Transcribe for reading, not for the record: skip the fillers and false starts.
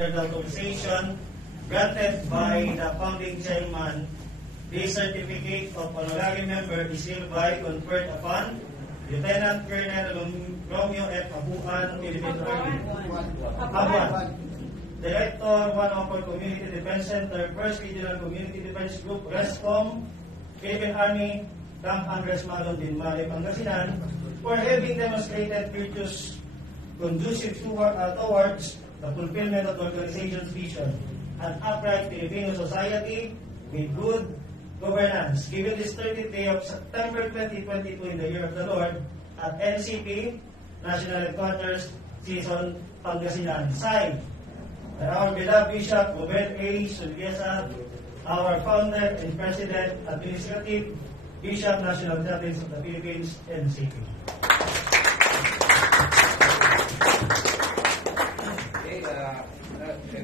under the authorization granted by the founding chairman. This certificate of honorary member is hereby conferred upon Lieutenant Colonel Romeo F. Abuan, Director, 104 Community Defense Center, 1st Regional Community Defense Group, RESCOM, Philippine Army, Camp Andres Malon, Dinmali, Pangasinan, for having demonstrated virtues conducive towards the fulfillment of the organization's vision, an upright Filipino society with good governance. Given this 30th day of September 2022 in the year of the Lord at NCP, National Headquarters, Season, Pangasinan. Signed by our beloved Bishop Robert A. Sulviesa, our founder and president, administrative Bishop, National Chapters of the Philippines, NCP. Okay,